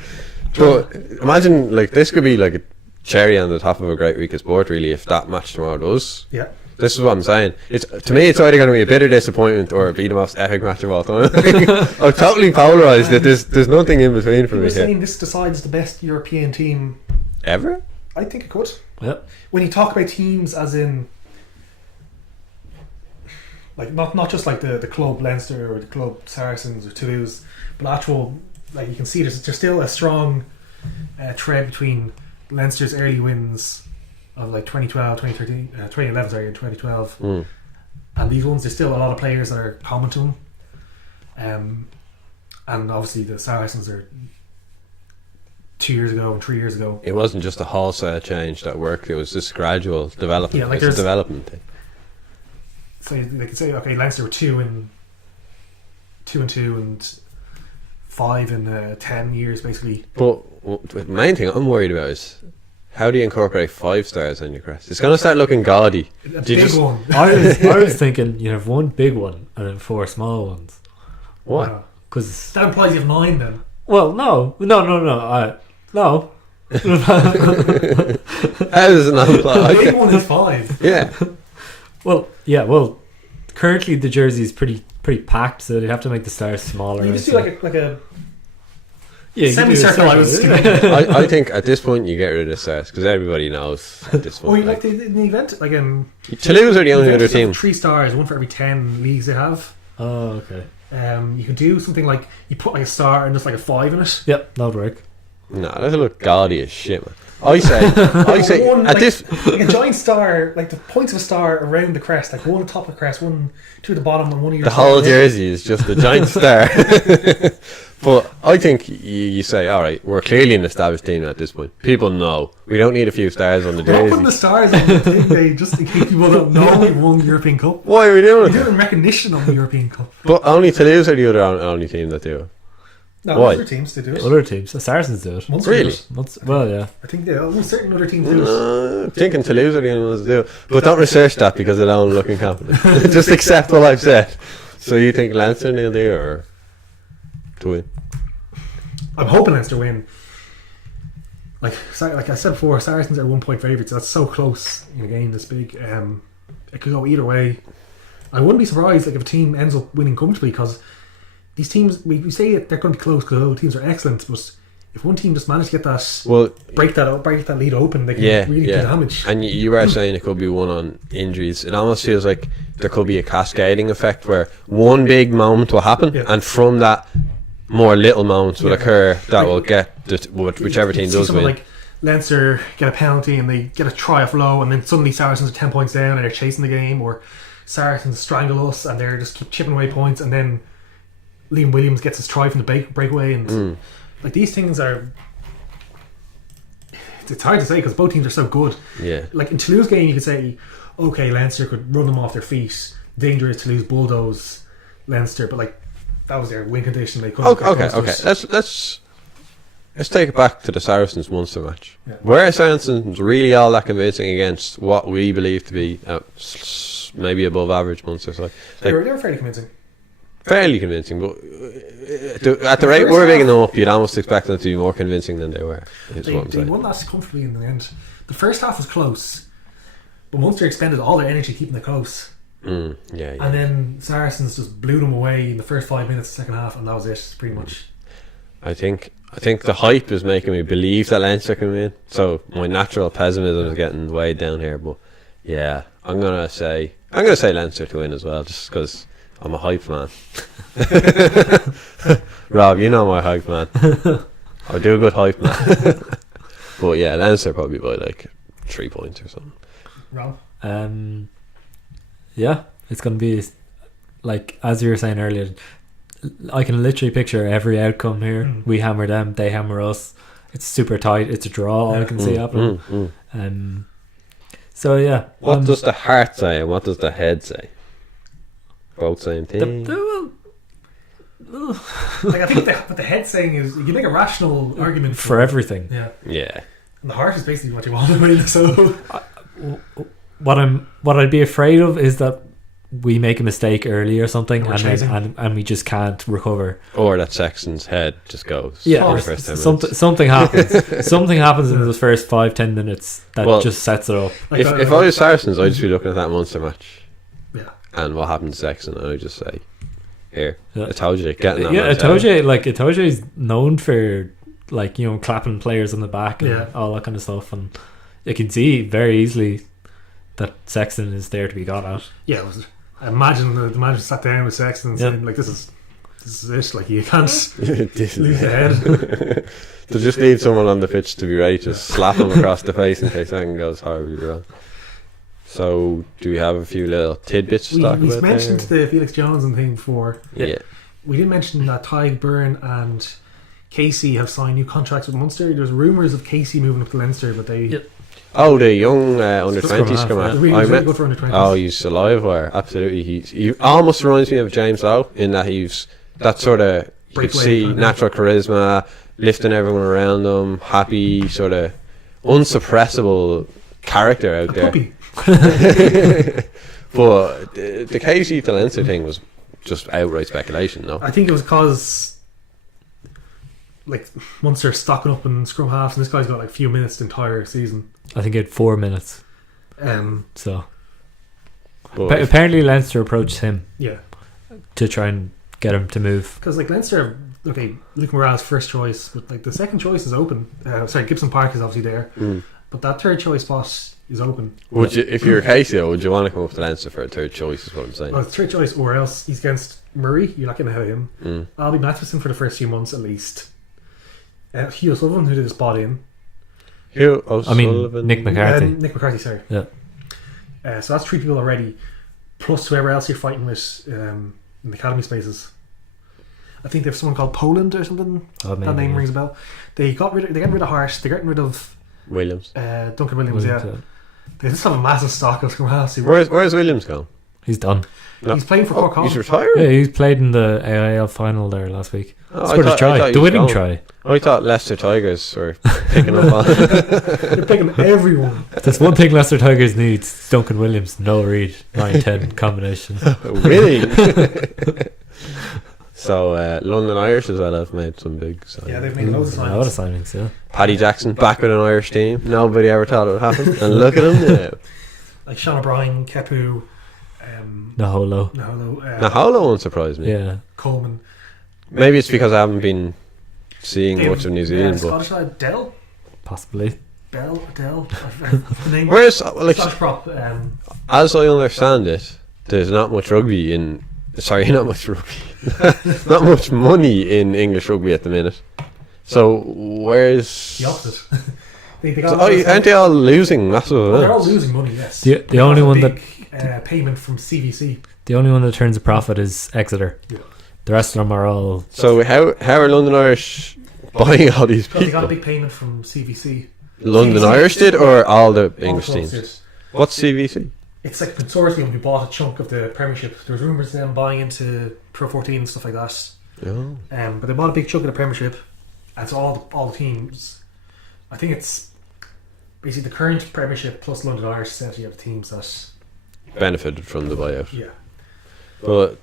But imagine like this could be like a cherry on the top of a great week of sport, really, if that match tomorrow does. Yeah. This is what I'm saying. To me, it's either going to be a bitter disappointment or be the most epic match of all time. I'm totally polarised that there's nothing in between for me You're here. saying this decides the best European team Ever? I think it could. Yep. When you talk about teams as in like not just like the club Leinster or the club Saracens or Toulouse, but actual, like you can see there's still a strong thread between Leinster's early wins of like 2012, 2013, 2011 sorry, and 2012 and these ones. There's still a lot of players that are common to them, and obviously the Saracens are 2 years ago and 3 years ago. It wasn't just a wholesale change that worked. It was this gradual development. Yeah, like it's a there's- development thing. So they could say, okay, Leinster were 2 and 2 and 5 in 10 years, basically. But the main thing I'm worried about is how do you incorporate 5 stars on your crest? It's going to start looking gaudy. A Do you big just- one. I was thinking you have one big one and then 4 small ones. What? Wow. Because That implies you have 9 then. well, no. No. How does it not The apply? big one is 5. Yeah. Well, yeah. Well, currently the jersey is pretty packed, so they have to make the stars smaller. You just do so- like a yeah, you can do a semicircle. I was thinking. I think at this point you get rid of stars because everybody knows at this Oh, point. you like the event? Like Toulouse are the only other events have team. 3 stars, one for every 10 leagues they have. Oh, okay. You can do something like you put like a star and just like a 5 in it. Yep, that would work. No, that'll look gaudy as shit, man. I say One, at like, this. like a giant star, like the points of a star around the crest, like one on top of the crest, 2 at the bottom, and one of your. The whole jersey is just a giant star. But I think you say, all right, we're clearly an established team at this point. People know we don't need a few stars on the We're not putting the jersey. stars on the thing, they just in case people don't know we won the European Cup. Why are we doing We it? do it in recognition of the European Cup. But only Toulouse are the other only team that do it. No, Why? other teams to do it. Other teams, the Saracens do it. Munster Really? do it. Well, yeah. I think almost certain other teams do it. I'm thinking Toulouse are the only ones that do it. But don't research that because I don't look incompetent. Just accept what I've said. So you think Leinster will do it or to win? I'm hoping Leinster win. Like I said before, Saracens are 1 point favourites. That's so close in a game this big. It could go either way. I wouldn't be surprised like if a team ends up winning comfortably because these teams we say that they're going to be close because teams are excellent, but if one team just managed to get that Well, break that lead open, they can really do damage. And you were saying it could be one on injuries. It almost feels like there could be a cascading effect where one big moment will happen, Yeah. and from that, more little moments will Yeah. occur that Like- will get whichever team You see does someone win. like Leinster get a penalty and they get a try off low, and then suddenly Saracens are 10 points down and they're chasing the game, or Saracens strangle us and they're just keep chipping away points, and then Liam Williams gets his try from the breakaway, and like these things are. It's hard to say because both teams are so good. Yeah. Like in Toulouse game, you could say, okay, Leinster could run them off their feet. Dangerous Toulouse bulldoze Leinster, but like that was their win condition. They couldn't. Okay. Let's take it back to the Saracens Munster match. Yeah. Were Saracens really all that convincing against what we believe to be maybe above average Munster side? They were fairly convincing. Fairly convincing, but at the rate we're bigging them up, you'd almost expect them to be more convincing than they were. Is They what I'm saying. won that comfortably in the end. The first half was close, but Munster expended all their energy keeping it close. Yeah. And then Saracens just blew them away in the first 5 minutes of the second half, and that was it, pretty much. I think the hype is making me believe that Leinster can win. So my natural pessimism is getting weighed down here. But yeah, I'm gonna say Leinster to win as well, just because I'm a hype man. Rob, you know my hype man. I do a good hype man. But yeah, Leinster probably by like 3 points or something. Rob? Yeah, it's going to be like as you were saying earlier. I can literally picture every outcome here. We hammer them, they hammer us. It's super tight. It's a draw. I can see happening. So yeah, What does the heart say and what does the head say? Both same thing. Like I think what the head's saying is you can make a rational argument for everything. Yeah. Yeah. And the heart is basically what you want to win. So What I'd be afraid of is that we make a mistake early or something, We're and chasing. and we just can't recover. Or that Sexton's head just goes. Yeah, in or the first 10 something minutes. something happens. Something happens in the first 5-10 minutes that Well, just sets it up. like If I was Saracens, I'd just be looking at that Munster match yeah. and what happened to Sexton, and I'd just say, "Here, Yeah. I told you, getting that." Yeah, man's head. Itoje is known for clapping players on the back and Yeah. all that kind of stuff, and you can see very easily that Sexton is there to be got at. Yeah, it was, imagine the manager sat down with Sexton and saying, like, this is it, like, you can't This lose is- the head. They just need someone on the pitch to be ready to slap him across the face in case anything goes horribly wrong. So, do we have a few little tidbits to We talk about mentioned there? the Felix Johnson thing before. Yeah. We didn't mention that Ty Byrne and Casey have signed new contracts with Munster. There's rumours of Casey moving up to Leinster, but they Yep. Oh, the young under 20 half, scrum yeah. half. really, I really met. good for under 20s. Oh, he's a live wire. Absolutely, he almost reminds me of James Lowe in that he's that sort of you could Breakaway see kind of. natural charisma, lifting everyone around him, happy, sort of unsuppressible character out a there. puppy. But the KC to Leinster thing was just outright speculation, no? I think it was because like Munster stocking up in scrum halves, and this guy's got like a few minutes the entire season. I think he had 4 minutes. Um, So But apparently Leinster approached him yeah, to try and get him to move. because like Leinster, okay, Luke Morales first choice, but like the second choice is open. Sorry, Gibson Park is obviously there, but that third choice spot is open. would you, if you're Casey, though, would you want to come up to Leinster for a third choice? Is what I'm saying. Well, it's third choice, or else he's against Murray. You're not going to have him. I'll be Matheson for the first few months at least. Hugh Sullivan, who did the spot in. Who? I mean, O'Sullivan? Nick McCarthy. Nick McCarthy, sorry. Yeah. So that's 3 people already, plus whoever else you're fighting with in the academy spaces. I think they have someone called Poland or something. Oh, That maybe, name yeah. rings a bell. They're getting rid of Hart. They're getting rid of Williams. Duncan Williams. Yeah, they just have a massive stock of scrum halves. Where's Williams gone? He's done. No. He's playing for Cork Hall. He's retired. Yeah, he's played in the AIL final there last week. Oh, Scored a try. The winning try. I thought Leicester Tigers were picking up on. They're picking everyone. That's one thing Leicester Tigers needs. Duncan Williams, no read, 9-10 combination. Really? So London Irish as well have made some big signings. Yeah, they've made loads of A lot of signings. signings, yeah. Paddy Jackson back with an Irish team. Nobody ever thought it would happen. And look at him now. Like Sean O'Brien, Kepu, Naholo. Naholo won't surprise me. Yeah. Coleman. Maybe it's because I haven't been seeing much of New Zealand. But Scottish lad, Dell? Possibly. Dell? The name whereas, like, Scottish prop. as I understand it, there's not much rugby in. Sorry, not much rugby. Not much money in English rugby at the minute. So where's The opposite. they So, got aren't they all losing massive they're all amounts? losing money, yes. The They only got a one big, payment from CVC. The only one that turns a profit is Exeter. Yeah. The rest of them are all. So how are London Irish buying all these Because they got a people? big payment from CVC. London CVC Irish did, or all the All English the clubs teams? did. What's CVC? It's like a consortium who bought a chunk of the Premiership. There was rumours of them buying into Pro 14 and stuff like that. Oh. But they bought a big chunk of the Premiership. And it's all the teams. I think it's basically the current Premiership plus London Irish essentially of the teams that. Benefited from the buyout. Yeah. But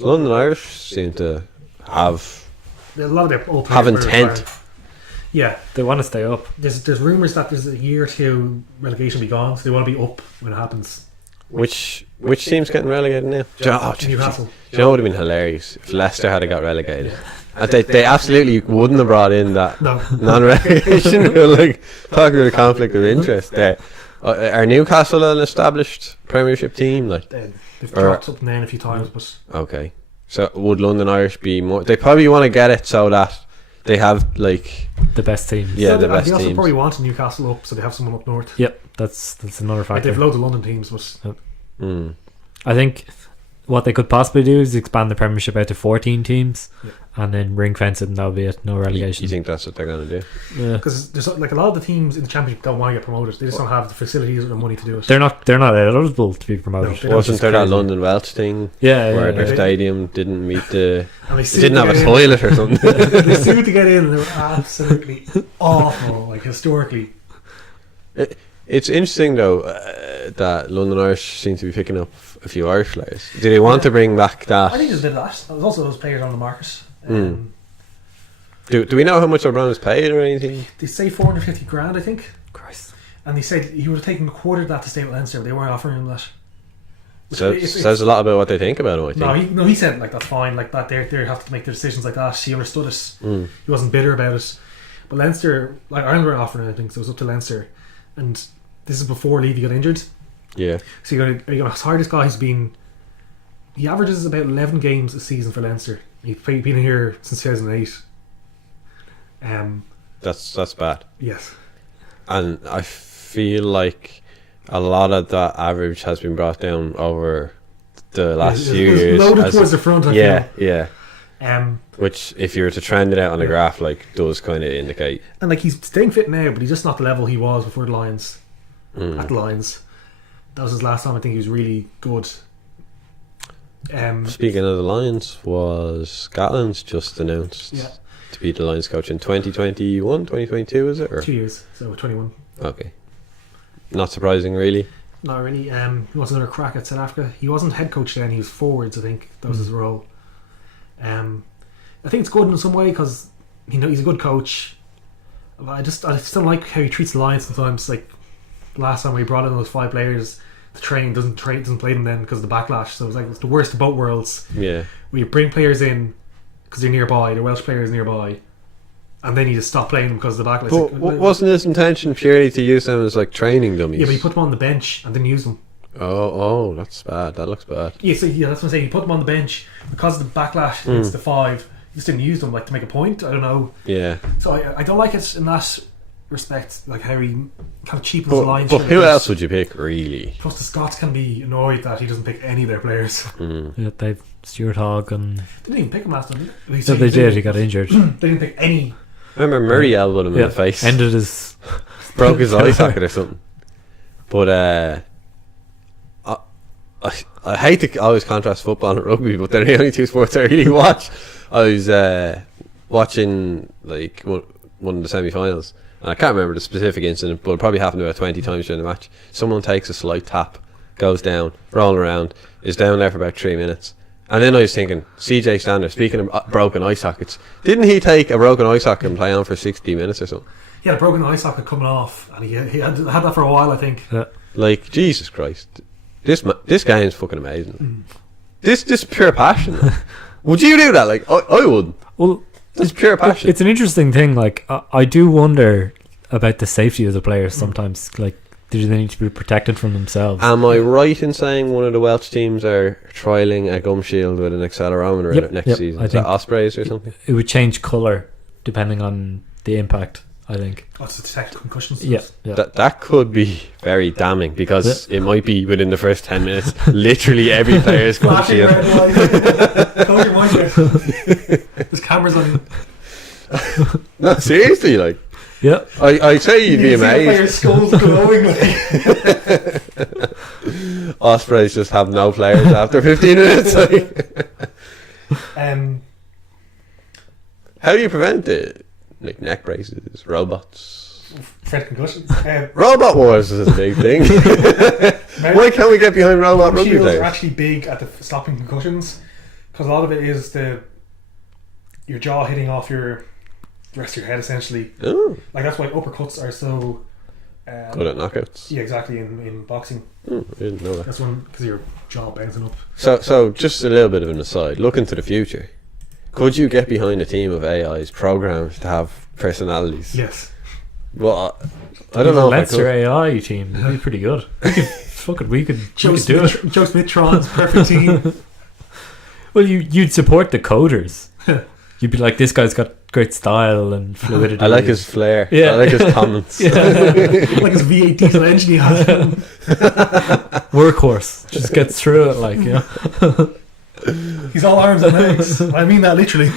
London Irish seem to have A lot of their old Have players were intent. retired. Yeah. They want to stay up. There's rumours that there's a year or two relegation will be gone, so they want to be up when it happens. which team's getting relegated now? Newcastle. Do you know what would have been hilarious if Leicester had got relegated? And they absolutely wouldn't have brought in that No. non-relegation. Like talking about a conflict of interest there. Are Newcastle an established Premiership team? Like, They've Or- dropped up and down a few times, but okay, so would London Irish be more? They probably want to get it so that they have like The best teams. Yeah, the and best they also teams. probably want Newcastle up, so they have someone up north. Yep, that's another Like factor. they've loads of London teams, but mm, I think what they could possibly do is expand the Premiership out to 14 teams, Yeah. and then ring fence it, and that'll be it. No relegation. you think that's what they're going to do? Yeah. because there's like a lot of the teams in the Championship don't want to get promoted. They just don't have the facilities or the money to do it. They're not eligible to be promoted. No, they don't. Wasn't there that crazy. London Welsh thing Yeah, where yeah, their yeah. stadium didn't meet the? And they It sued didn't to have a get in. toilet or something. They sued to get in, and they were absolutely awful, like historically. It's interesting though that London Irish seem to be picking up a few Irish players. Do they want to bring back that? I think there's a bit of that. There's also those players on the market. Do we know how much O'Brien was paid or anything? They say 450 grand, I think. Christ. And they said he would have taken a quarter of that to stay with Leinster, but they weren't offering him that. Which So if- says a lot about what they think about him. I think. No, he said like that's fine, like that they have to make their decisions like that. He understood it. Mm. He wasn't bitter about it. But Leinster, like Ireland weren't offering anything, so it was up to Leinster. And this is before Levy got injured. Yeah. So you're gonna hire this guy who's been. He averages about 11 games a season for Leinster. He's been here since 2008. That's bad. Yes. And I feel like a lot of that average has been brought down over the last few It was years. loaded as- towards the front. I yeah, feel. yeah. Which, if you were to trend it out on the graph, like, does kind of indicate. And like he's staying fit now, but he's just not the level he was before the Lions. At the Lions, that was his last time. I think he was really good. Speaking of the Lions, was Gatland's just announced to be the Lions coach in 2021, 2022, is it? Or? 2 years, so 21. Okay. Not surprising, really. Not really. He wants another crack at South Africa. He wasn't head coach then; he was forwards. I think that was his role. I think it's good in some way because he's a good coach. But I just don't like how he treats the Lions sometimes. Like last time we brought in those 5 players, the training doesn't play them then because of the backlash. So it's the worst of both worlds. Yeah. Where you bring players in because they're nearby, they're Welsh players nearby, and then you just stop playing them because of the backlash. But wasn't his intention purely to use them as like training dummies? Yeah, but he put them on the bench and didn't use them. Oh, that's bad. That looks bad. Yeah, so that's what I'm saying. He put them on the bench because of the backlash against the 5. He just didn't use them like to make a point. I don't know. Yeah. So I don't like it in that respect, like how he kind of cheapens the Lions. But who else would you pick, really? Plus the Scots can be annoyed that he doesn't pick any of their players. Yeah, they've Stuart Hogg and They didn't even pick him last time, did so they did. He got injured. They didn't pick any. I remember Murray elbowed him in the face. Ended his broke his eye socket or something. But I hate to always contrast football and rugby, but they're the only 2 sports I really watch. I was watching like one of the semi-finals, and I can't remember the specific incident, but it probably happened about 20 times during the match. Someone takes a slight tap, goes down, rolling around, is down there for about 3 minutes, and then I was thinking, CJ Stander, speaking of broken eye sockets, didn't he take a broken eye socket and play on for 60 minutes or something? He had a broken eye socket coming off, and he had that for a while, I think. Like, Jesus Christ, this game's fucking amazing. This pure passion. Would you do that? Like, I would. Well, it's pure passion. It's an interesting thing. Like, I do wonder about the safety of the players sometimes. Like, do they need to be protected from themselves? Am I right in saying one of the Welsh teams are trialling a gum shield with an accelerometer in it next season? Is that Ospreys or something? It would change colour depending on the impact, I think. That's to detect concussions. Yeah. That could be very damning because it might be within the first 10 minutes literally every player's gum Flashing shield. red light. Close your mind there. There's cameras on you. No, seriously, like. Yeah. I'd say you'd be amazed. Players' skulls glowing. Ospreys just have no players after 15 minutes. Like. How do you prevent it? Like neck braces, robots. Fred concussions. Robot wars is a big thing. Why can't we get behind robot rugby shields players? are actually big at stopping concussions because a lot of it is your jaw hitting off the rest of your head essentially. Oh. Like that's why uppercuts are so good at knockouts. Yeah, exactly. In boxing, I didn't know that. that's one because your jaw bouncing up. So just a little bit of an aside. Look into the future. Could you get behind a team of AIs programmed to have personalities? Yes. Well, I don't know. Leinster AI team would be pretty good. We could Joe do it. Joe Smith-Tron's perfect team. Well, you'd support the coders. You'd be like, this guy's got great style and fluidity. I like his flair. Yeah. I like his comments. Like his V8 diesel engine he has. Workhorse. Just gets through it, like, you know. He's all arms and legs. I mean that literally.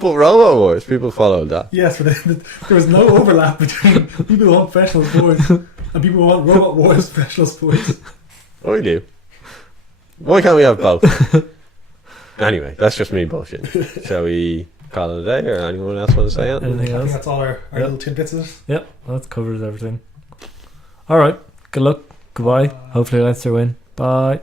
But Robot Wars, people followed that. Yes, but there was no overlap between people who want professional sports and people who want Robot Wars professional sports. I do. Why can't we have both? Anyway, that's just me bullshit. Shall we call it a day, or anyone else want to say anything? Anything I think else? that's all our little tidbits of it. Yep, that covers everything. Alright, good luck. Goodbye. Hopefully Leinster win. Bye.